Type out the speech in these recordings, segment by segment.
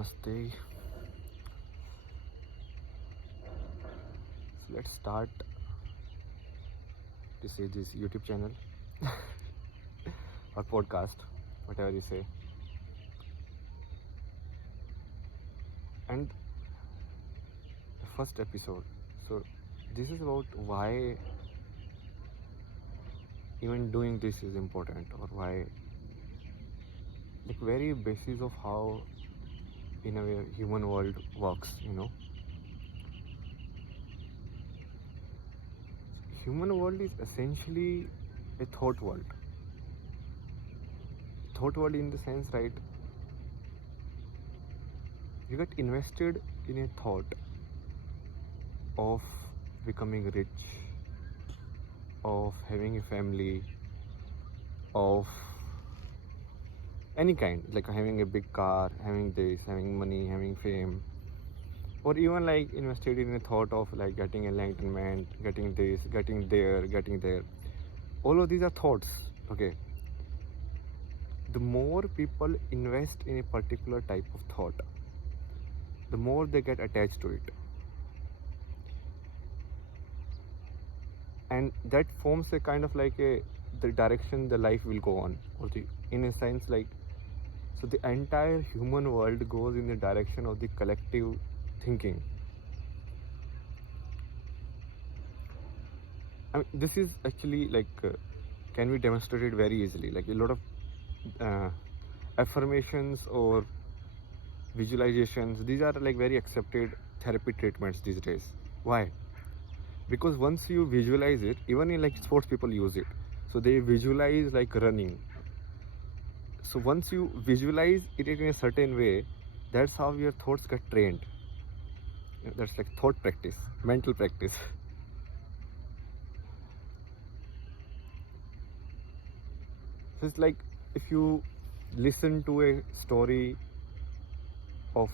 Namaste. So let's start this YouTube channel or podcast, whatever you say. And the first episode. So this is about why even doing this is important, or why, like, very basis of how in a way human world works. Human world is essentially a thought world. Thought world in the sense, right? You get invested in a thought of becoming rich, of having a family, of any kind, like having a big car, having this, having money, having fame, or even like invested in a thought of like getting enlightenment, getting this, getting there. All of these are thoughts. Okay, the more people invest in a particular type of thought, the more they get attached to it, and that forms a kind of like the direction the life will go on, or in a sense, like, so the entire human world goes in the direction of the collective thinking. I mean, this is actually like can be demonstrated very easily. Like a lot of affirmations or visualizations, these are like very accepted therapy treatments these days. Why? Because once you visualize it, even in like sports people use it, so they visualize like running. So once you visualize it in a certain way, that's how your thoughts get trained. That's like thought practice, mental practice. So it's like if you listen to a story of,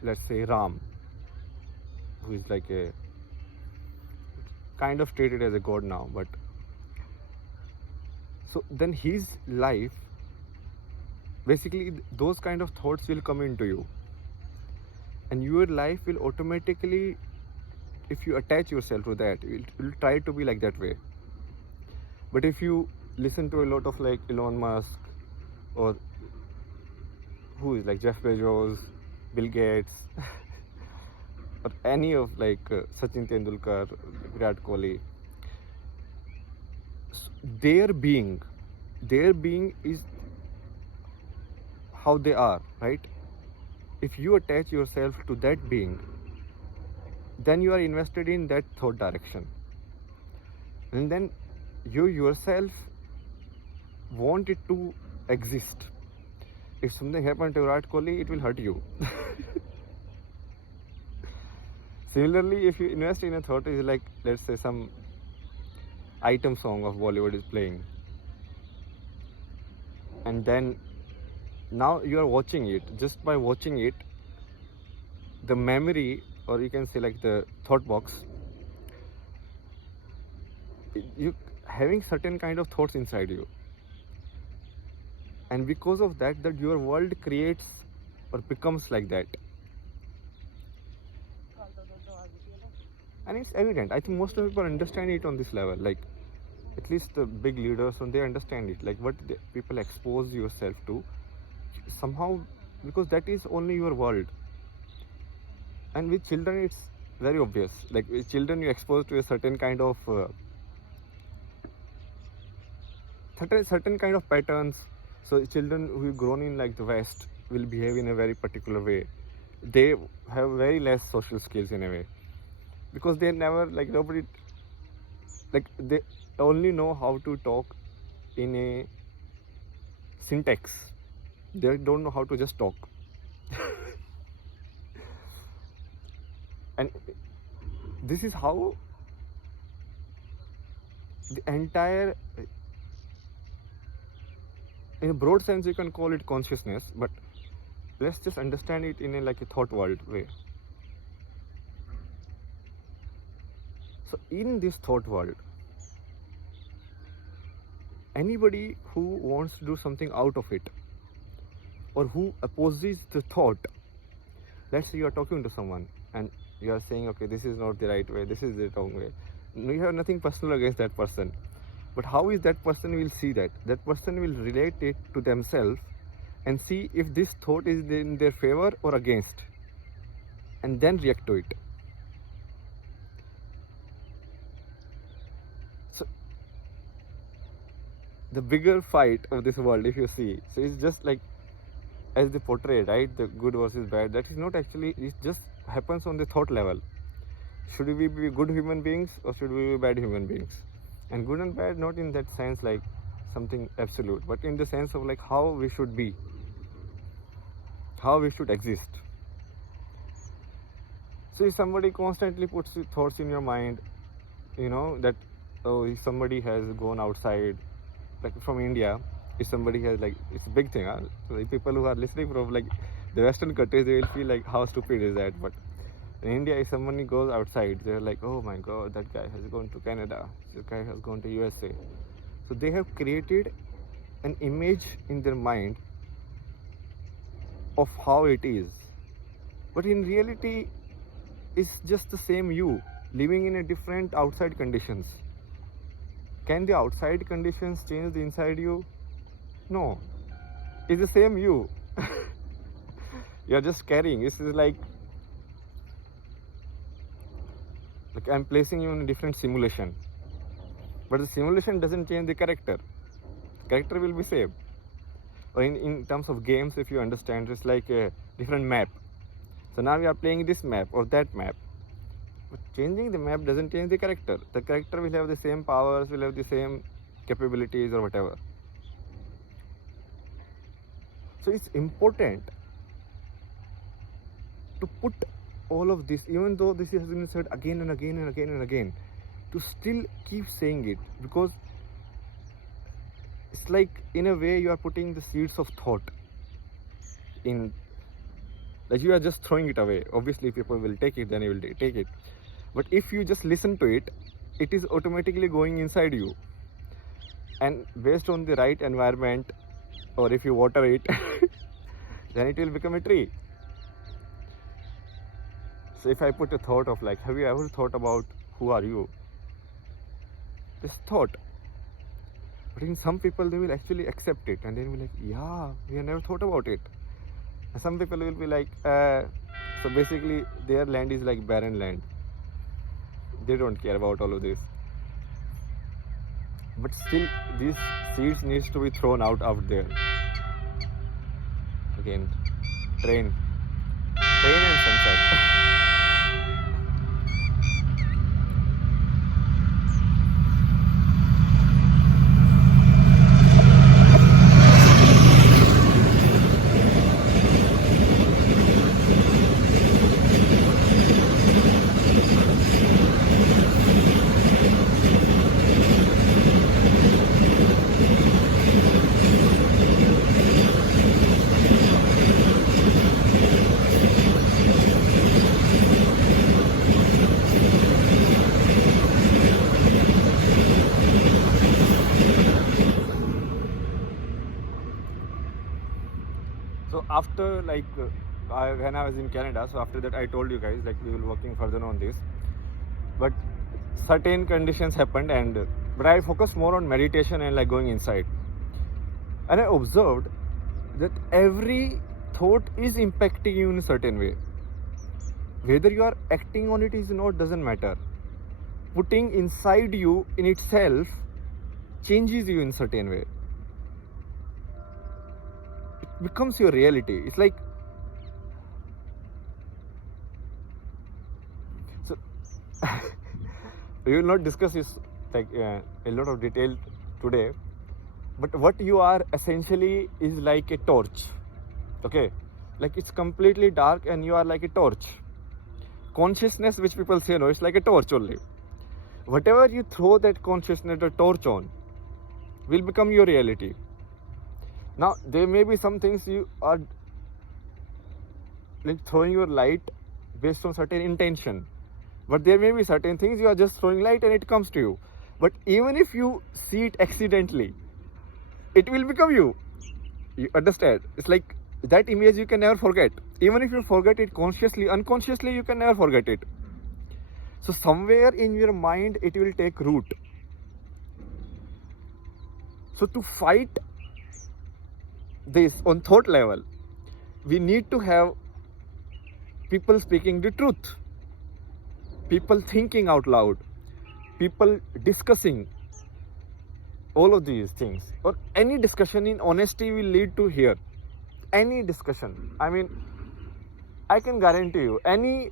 let's say, Ram, who is like a kind of treated as a god now, but so then his life, basically those kind of thoughts will come into you, and your life will automatically, if you attach yourself to that, it will try to be like that way. But if you listen to a lot of like Elon Musk, or who is like Jeff Bezos, Bill Gates, or any of like Sachin Tendulkar, Virat Kohli, their being is how they are, right? If you attach yourself to that being, then you are invested in that thought direction, and then you yourself want it to exist. If something happened to Virat Kohli, it will hurt you. Similarly, if you invest in a thought, is like, let's say, some item song of Bollywood is playing, and then now you are watching it. Just by watching it, the memory, or you can say like the thought box, you having certain kind of thoughts inside you, and because of that your world creates or becomes like that. And it's evident. I think most of people understand it on this level, like at least the big leaders, and they understand it, like what people expose yourself to somehow, because that is only your world. And with children it's very obvious. Like with children you expose to a certain kind of certain kind of patterns. So children who grown in like the West will behave in a very particular way. They have very less social skills in a way, because they never, like, nobody, like, they only know how to talk in a syntax. They don't know how to just talk. And this is how the entire, in a broad sense you can call it consciousness, but let's just understand it in a like a thought world way. So in this thought world, anybody who wants to do something out of it, or who opposes the thought, Let's say you are talking to someone and you are saying, okay, this is not the right way, this is the wrong way. No, you have nothing personal against that person. But how is that person will see that? That person will relate it to themselves and see if this thought is in their favor or against, and then react to it. So the bigger fight of this world, if you see, so it's just like as they portray, right? The good versus bad. That is not actually. It just happens on the thought level. Should we be good human beings or should we be bad human beings? And good and bad, not in that sense like something absolute, but in the sense of like how we should be, how we should exist. So if somebody constantly puts thoughts in your mind, you know, that, oh, if somebody has gone outside, like from India, if somebody has, like, it's a big thing, huh? So the people who are listening from like the Western countries, they will feel like how stupid is that, but in India, if somebody goes outside, they're like, oh my god, that guy has gone to Canada, that guy has gone to USA. So they have created an image in their mind of how it is. But in reality, it's just the same you, living in a different outside conditions. Can the outside conditions change the inside you? No. It's the same you. You're just carrying. This is like I'm placing you in a different simulation, but the simulation doesn't change the character. Character will be same. Or in terms of games, if you understand, it's like a different map. So now we are playing this map or that map, but changing the map doesn't change the character. The character will have the same powers, will have the same capabilities or whatever. So it's important to put all of this, even though this has been said again and again and again and again, to still keep saying it, because it's like in a way you are putting the seeds of thought in, like you are just throwing it away. Obviously people will take it, then you will take it, but if you just listen to it, it is automatically going inside you, and based on the right environment, or if you water it then it will become a tree. So if I put a thought of like, have you ever thought about who are you? This thought. But in some people, they will actually accept it and they will be like, yeah, we have never thought about it. And some people will be like, so basically their land is like barren land. They don't care about all of this. But still, these seeds needs to be thrown out there. Again, train and sunset. So after when I was in Canada, so after that I told you guys like we will working further on this, but certain conditions happened, and but I focused more on meditation and like going inside, and I observed that every thought is impacting you in a certain way. Whether you are acting on it is not, doesn't matter. Putting inside you in itself changes you in certain way. It becomes your reality. It's like, so we will not discuss this like a lot of detail today, but what you are essentially is like a torch. Okay, like it's completely dark and you are like a torch. Consciousness, which people say, no, it's like a torch only. Whatever you throw that consciousness or torch on will become your reality. Now there may be some things you are like throwing your light based on certain intention, but there may be certain things you are just throwing light and it comes to you. But even if you see it accidentally, it will become you. You understand? It's like that image you can never forget. Even if you forget it consciously, unconsciously you can never forget it. So somewhere in your mind it will take root. So to fight this on thought level, we need to have people speaking the truth, people thinking out loud, people discussing all of these things, or any discussion in honesty will lead to here. Any discussion, I mean, I can guarantee you, any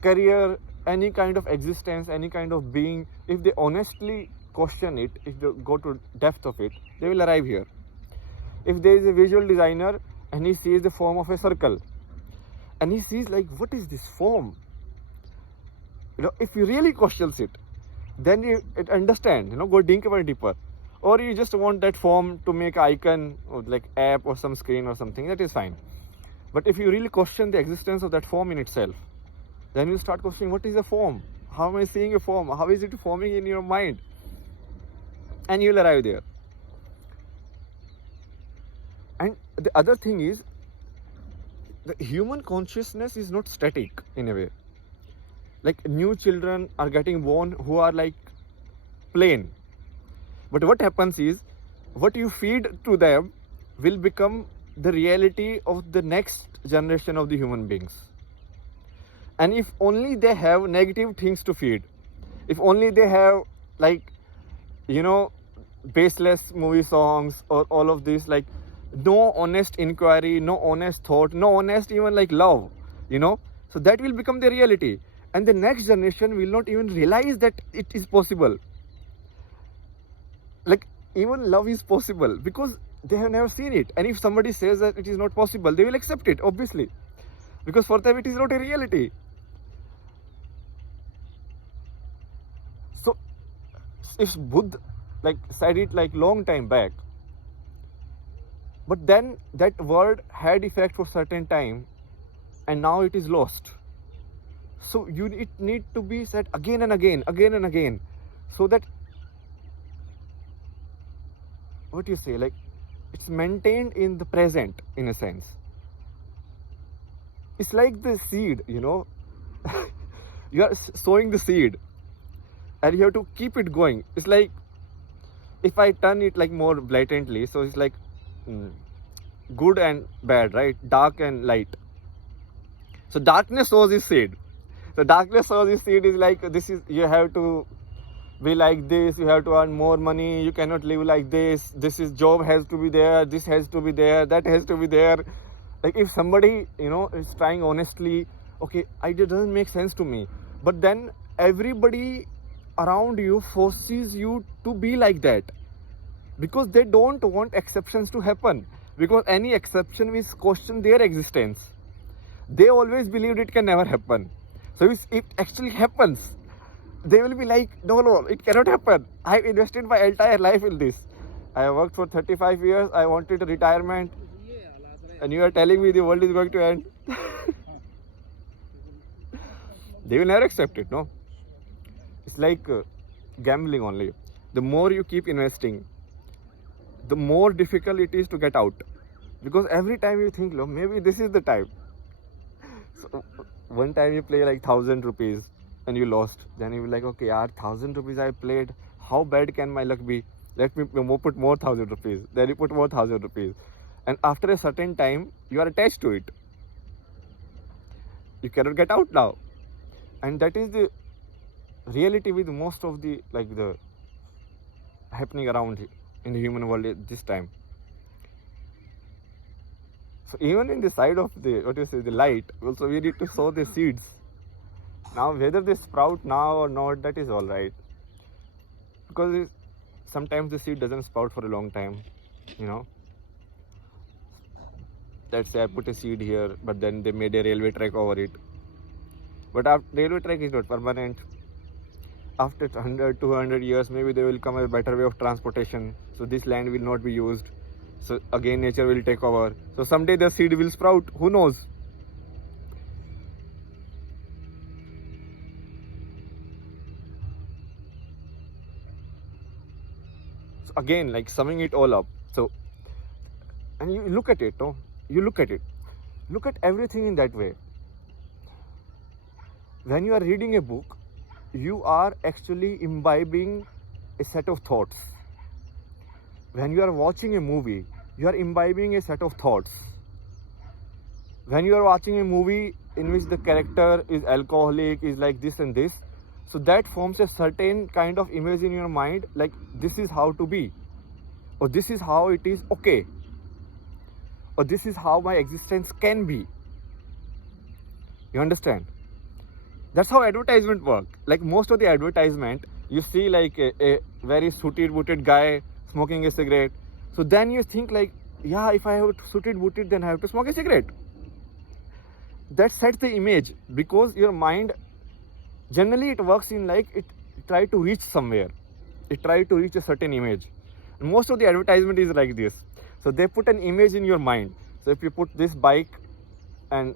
career, any kind of existence, any kind of being, if they honestly question it, if they go to depth of it, they will arrive here. If there is a visual designer and he sees the form of a circle and he sees like, what is this form? If you really questions it, then you understand, go deeper. Or you just want that form to make an icon or like app or some screen or something, that is fine. But if you really question the existence of that form in itself, then you start questioning, what is a form? How am I seeing a form? How is it forming in your mind? And you'll arrive there. And the other thing is, the human consciousness is not static in a way. Like new children are getting born who are like plain. But what happens is, what you feed to them will become the reality of the next generation of the human beings. And if only they have negative things to feed, if only they have like, baseless movie songs or all of this, like no honest inquiry, no honest thought, no honest even like love, so that will become the reality. And the next generation will not even realize that it is possible. Like even love is possible because they have never seen it. And if somebody says that it is not possible, they will accept it, obviously, because for them it is not a reality. So if Buddha like said it like long time back, but then that word had effect for certain time and now it is lost. So it need to be said again and again, so that, what you say, like it's maintained in the present in a sense. It's like the seed, you are sowing the seed and you have to keep it going. It's like, if I turn it like more blatantly, so it's like good and bad, right? Dark and light. So darkness sows this seed. So darkness sows this seed is like, this is, you have to be like this, you have to earn more money, you cannot live like this is, job has to be there, this has to be there, that has to be there. Like if somebody, is trying honestly, okay, it doesn't make sense to me, but then everybody around you forces you to be like that, because they don't want exceptions to happen, because any exception will question their existence. They always believed it can never happen. So if it actually happens, they will be like, no, it cannot happen. I've invested my entire life in this. I have worked for 35 years. I wanted a retirement. And you are telling me the world is going to end. They will never accept it, no? It's like gambling only. The more you keep investing, the more difficult it is to get out. Because every time you think, maybe this is the time. So one time you play like 1,000 rupees. And you lost, then you will like, okay, 1,000 rupees I played, how bad can my luck be? Let me put more 1,000 rupees. Then you put more 1,000 rupees. And after a certain time, you are attached to it. You cannot get out now. And that is the reality with most of the happening around in the human world at this time. So even in the side of the light, also we need to sow the seeds. Now whether they sprout now or not, that is all right, because sometimes the seed doesn't sprout for a long time. Let's say I put a seed here, but then they made a railway track over it, but our railway track is not permanent. After 100-200 years, maybe there will come a better way of transportation, so this land will not be used, so again nature will take over. So someday the seed will sprout, who knows. Again, like summing it all up, so, and you look at it, you look at it. Look at everything in that way. When you are reading a book, you are actually imbibing a set of thoughts. When you are watching a movie, you are imbibing a set of thoughts. When you are watching a movie in which the character is alcoholic, is like this and this, so that forms a certain kind of image in your mind, like this is how to be, or this is how it is okay, or this is how my existence can be. You understand? That's how advertisement work. Like most of the advertisement, you see like a very suited booted guy smoking a cigarette. So then you think like, yeah, if I have suited booted, then I have to smoke a cigarette. That sets the image, because your mind, generally it works in like it try to reach somewhere. It try to reach a certain image. And most of the advertisement is like this. So they put an image in your mind. So if you put this bike and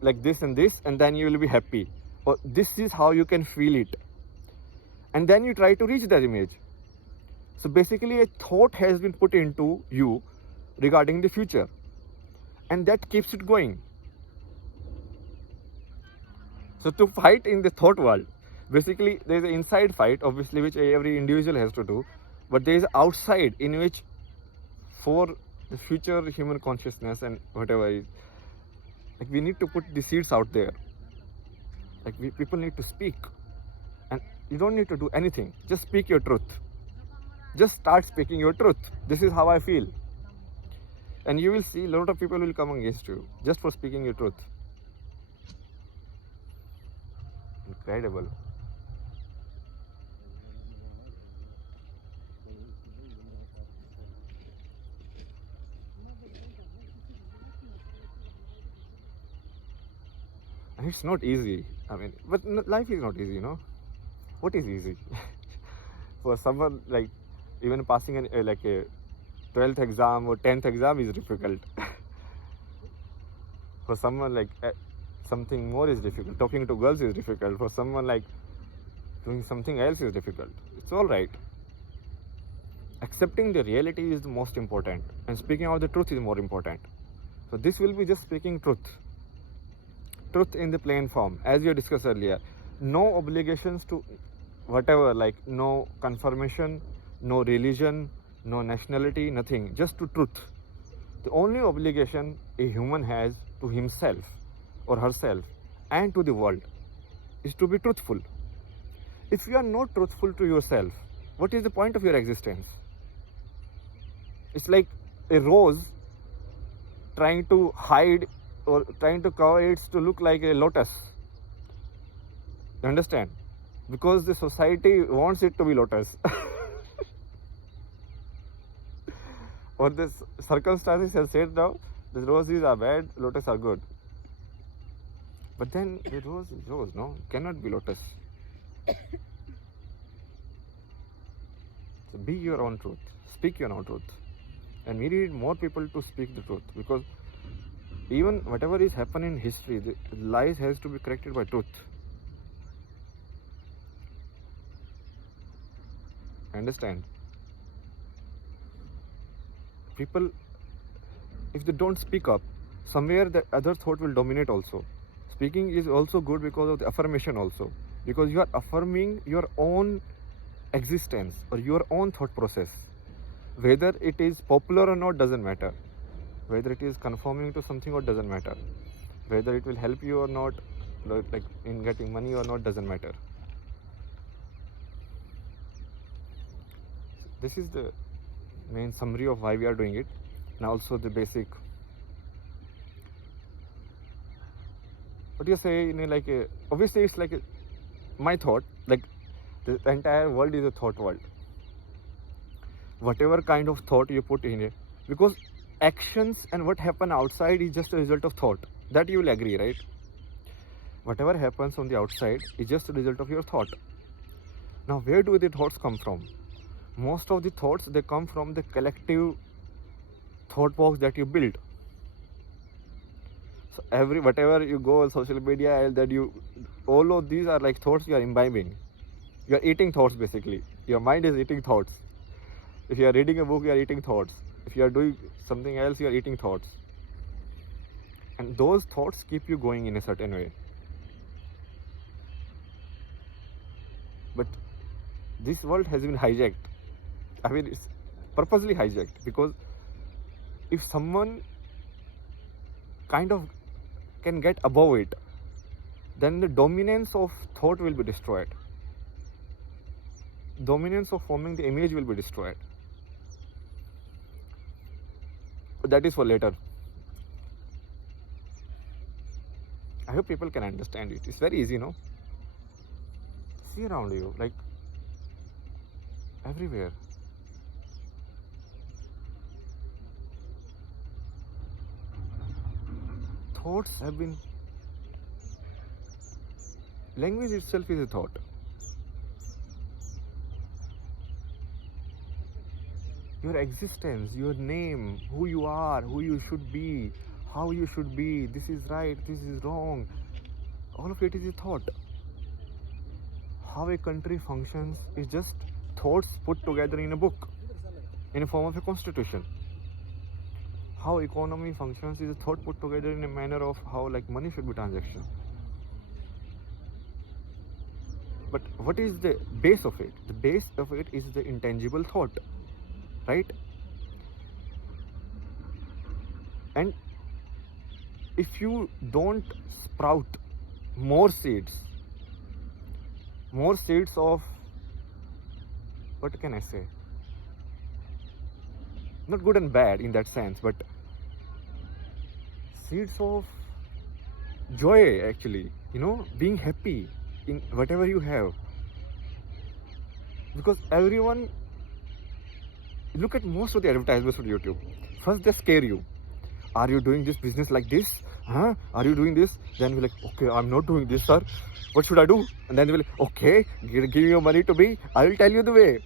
like this and this, and then you will be happy. Or this is how you can feel it. And then you try to reach that image. So basically a thought has been put into you regarding the future. And that keeps it going. So to fight in the thought world, basically there is an inside fight, obviously, which every individual has to do. But there is outside in which, for the future human consciousness and whatever is, like we need to put the seeds out there. Like people need to speak. And you don't need to do anything. Just speak your truth. Just start speaking your truth. This is how I feel. And you will see a lot of people will come against you just for speaking your truth. Incredible. And it's not easy. I mean, but life is not easy, you know. What is easy? For someone like even passing like a 12th exam or 10th exam is difficult. For someone like something more is difficult. Talking to girls is difficult. For someone like doing something else is difficult. It's all right. Accepting the reality is the most important, and speaking out the truth is more important. So this will be just speaking truth. Truth in the plain form, as we discussed earlier. No obligations to whatever, like no confirmation, no religion, no nationality, nothing, just to truth. The only obligation a human has to himself or herself and to the world is to be truthful. If you are not truthful to yourself, what is the point of your existence? It's like a rose trying to hide or trying to cover it to look like a lotus. You understand? Because the society wants it to be lotus. Or the circumstances have said now, the roses are bad, lotus are good. But then the rose is rose, no? It cannot be lotus. So be your own truth. Speak your own truth. And we need more people to speak the truth, because even whatever is happening in history, the lies has to be corrected by truth. Understand? People, if they don't speak up, somewhere the other thought will dominate also. Speaking is also good because of the affirmation also. Because you are affirming your own existence or your own thought process. Whether it is popular or not doesn't matter. Whether it is conforming to something or doesn't matter. Whether it will help you or not, like in getting money or not, doesn't matter. This is the main summary of why we are doing it, and also the basic. What do you say? You know, like obviously it's like my thought. Like the entire world is a thought world. Whatever kind of thought you put in it, because actions and what happen outside is just a result of thought. That you will agree, right? Whatever happens on the outside is just a result of your thought. Now, where do the thoughts come from? Most of the thoughts, they come from the collective thought box that you build. So whatever you go on social media, that you, all of these are like thoughts you are imbibing. You are eating thoughts basically. Your mind is eating thoughts. If you are reading a book, you are eating thoughts. If you are doing something else, you are eating thoughts. and those thoughts keep you going in a certain way. But this world has been hijacked. I mean, it's purposely hijacked, because if someone kind of can get above it, then the dominance of thought will be destroyed. Dominance of forming the image will be destroyed. But that is for later. I hope people can understand it. It's very easy, no? See around you, like everywhere. Thoughts have been. Language itself is a thought. Your existence, your name, who you are, who you should be, how you should be, this is right, this is wrong, all of it is a thought. How a country functions is just thoughts put together in a book, in a form of a constitution. How economy functions is a thought put together in a manner of how like money should be transacted. But what is the base of it? The base of it is the intangible thought, right? And if you don't sprout more seeds of, what can I say? Not good and bad in that sense, but seeds of joy, actually, being happy in whatever you have. Because everyone, look at most of the advertisements on YouTube. First they scare you. Are you doing this business like this? Huh? Are you doing this? Then we're like, okay, I'm not doing this, sir. What should I do? And then we're like, okay, give me your money to me. I will tell you the way.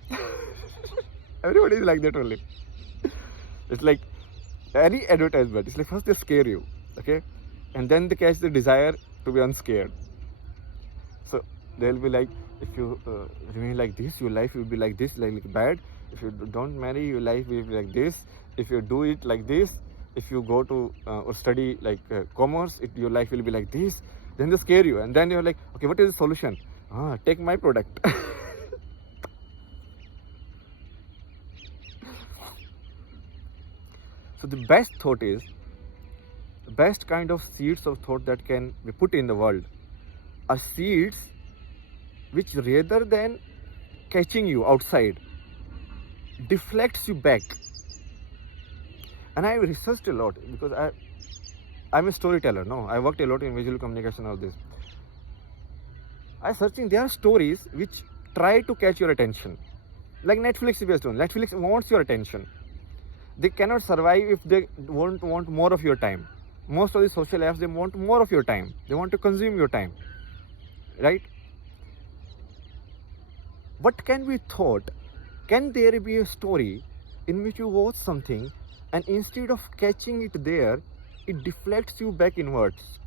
Everybody is like that only. It's like any advertisement. It's like first they scare you, okay? And then they catch the desire to be unscared. So they'll be like, if you remain like this, your life will be like this, like bad. If you don't marry, your life will be like this. If you do it like this, if you go to or study like commerce, your life will be like this. Then they scare you, and then you're like, okay, what is the solution? Take my product. So the best thought is, the best kind of seeds of thought that can be put in the world are seeds which, rather than catching you outside, deflects you back. And I researched a lot, because I'm a storyteller. No, I worked a lot in visual communication of this. I searching, there are stories which try to catch your attention, like Netflix is based on. Netflix wants your attention. They cannot survive if they won't want more of your time. Most of the social apps, they want more of your time. They want to consume your time, right? What can be thought? Can there be a story in which you watch something, and instead of catching it there, it deflects you back inwards?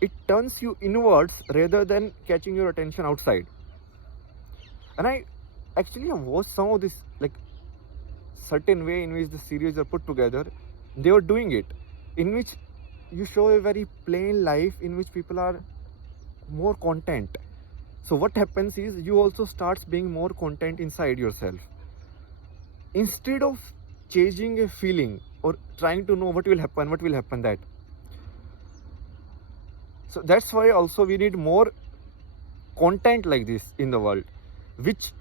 It turns you inwards rather than catching your attention outside. And I actually have watched some of this, like certain way in which the series are put together. They were doing it, in which you show a very plain life in which people are more content. So what happens is, you also starts being more content inside yourself. Instead of chasing a feeling or trying to know what will happen that. So that's why also we need more content like this in the world, which,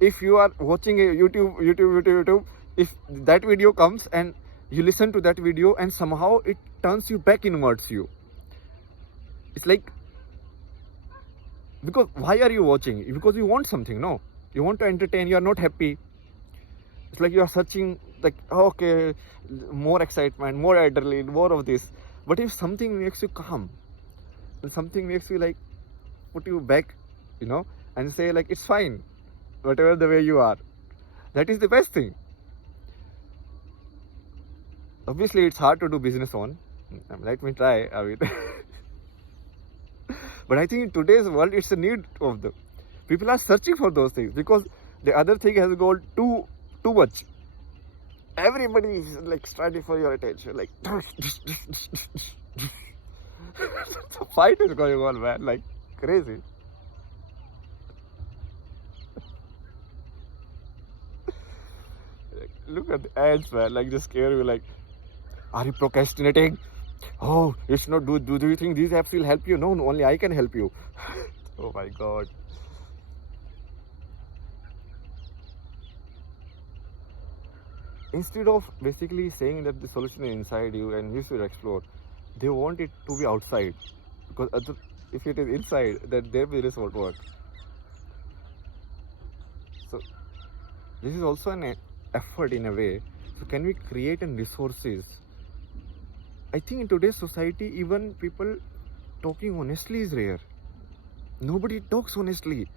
if you are watching a YouTube, if that video comes and you listen to that video and somehow it turns you back inwards you. It's like, because why are you watching? Because you want something, no? You want to entertain, you are not happy. It's like you are searching, like, okay, more excitement, more adrenaline, more of this. But if something makes you calm, and something makes you like, put you back, and say like, it's fine, whatever the way you are, that is the best thing. Obviously, it's hard to do business on. Let me try. I mean, but I think in today's world, it's a need of the people are searching for those things, because the other thing has gone too much. everybody is like striving for your attention, like the fight is going on, man, like crazy. Like, look at the ads, man, like just scare you, like, are you procrastinating? Oh, you should not do you think these apps will help you? No, only I can help you. Oh my god. Instead of basically saying that the solution is inside you and you should explore, they want it to be outside, because if it is inside, then their business won't work. So this is also an effort in a way. So can we create an resources? I think in today's society, even people talking honestly is rare. Nobody talks honestly.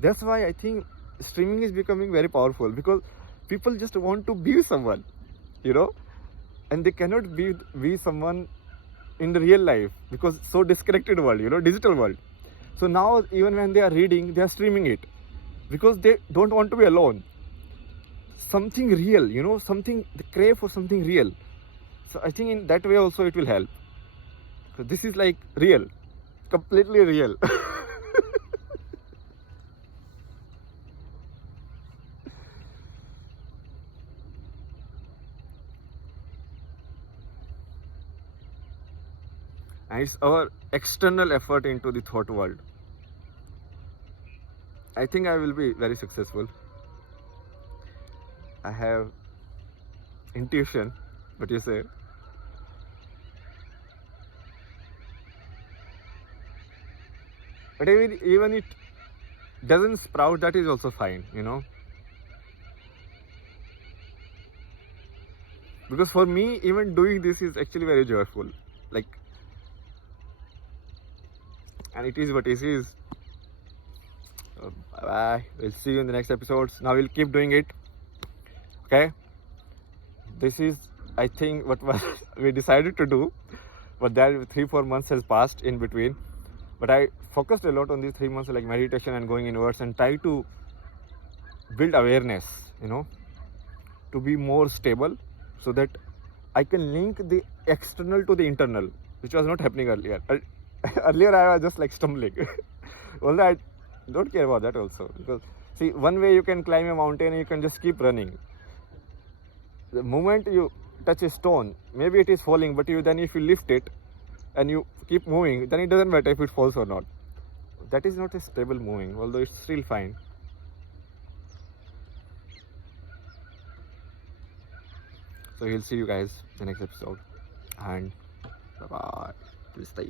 That's why I think streaming is becoming very powerful, because people just want to be someone, you know, and they cannot be someone in the real life, because so disconnected world, you know, digital world. So now even when they are reading, they are streaming it, because they don't want to be alone. Something real, you know, something, they crave for something real. So I think in that way also it will help. So this is like real, completely real. And it's our external effort into the thought world. I think I will be very successful. I have intuition, what you say. But even it doesn't sprout, that is also fine, you know. Because for me, even doing this is actually very joyful. Like, and it is what it is. Bye bye. We'll see you in the next episodes. Now we'll keep doing it. Okay. This is, I think, what we decided to do. But then 3-4 months has passed in between. But I focused a lot on these 3 months, like meditation and going inwards, and try to build awareness, you know, to be more stable, so that I can link the external to the internal, which was not happening earlier. Earlier I was just like stumbling. Although I don't care about that also, because see, one way you can climb a mountain, you can just keep running. The moment you touch a stone, maybe it is falling, but then if you lift it and you keep moving, then it doesn't matter if it falls or not. That is not a stable moving, although it's still fine. So we'll see you guys in the next episode, and bye bye. Please stay.